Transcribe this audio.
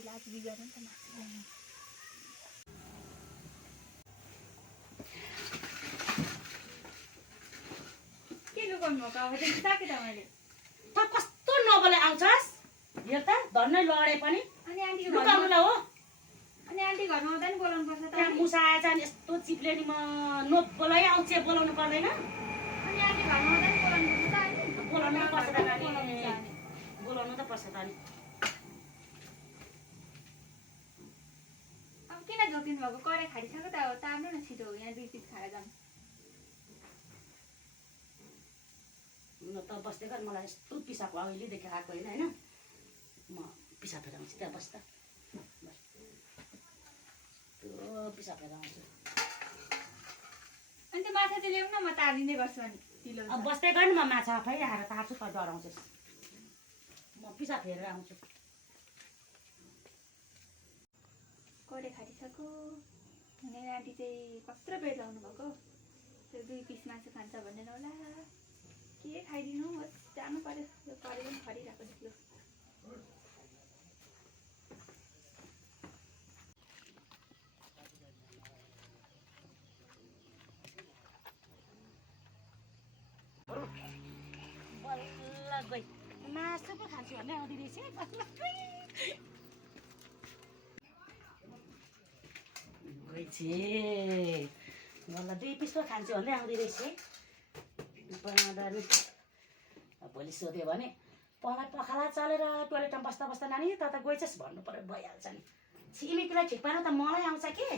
साथीलाई आज बिगार्नु नि त मासु ल्याउनु। के लुकाउनु भएको अब चाहिँ साके त मैले त कस्तो नबोले आउँछस् हेर त धन्नै लडे पनि अनि आन्टीको लुकाउनुलाई हो। अनि आन्टी घरमा आउँदा नि बोलाउनु पर्छ त। त्यहाँ मुसा आएछ नि यस्तो चिप्लेनी म नबोलाई आउँछ बोलाउनु पर्दैन। अनि आन्टी घरमा आउँदा नि बोलाउनु पर्छ त आन्टी। बोलाउनु त पर्छ त नानी, बोलाउनु त पर्छ त नि। अब किन झोकिनु भएको कराई खाइसक्यो त अब तार्नु न छिटो यहाँ 2 पिस खाएर जाऊँ। न त बस्दै गर मलाई यस्तो पिसाब अहिलेदेखि आएको होइन होइन म पिसाब फेर आउँछु त्यहाँ बस् त बस त्यो पिसाब फेर आउँछु। अनि त्यो माछा चाहिँ ल्याउनु न म तारिँदै गर्छु अनि किलो। अब बस्दै गर न म माछा आफै आएर तार्छु त डराउँछस्। म पिसाब फेरेर आउँछु। कराई खाइसक्यो। मेरो आन्टी चाहिँ कत्रो बेर लाउनु भएको त्यो 2 पिस मासु खान्छ भनेर होला के खाइदिनु होस् जानु पर्यो। यो कराई पनि खरिरहेको जस्तो। बल्ल गई मासु पो खान्छु भन्ने आउँदै रहेछ गएछे बल्ल 2 पिस पो खान्छु भन्दै आउँदै रहेछ। भोलि सोध्यो भने पलाई पखाला चलेर टोइलेटमा बस्दा बस्दा नानी त गएछस् भन्नु पर्यो भइहाल्छ नि। छिमेकीलाई ठिक पार्न त मलाई आउँछ के।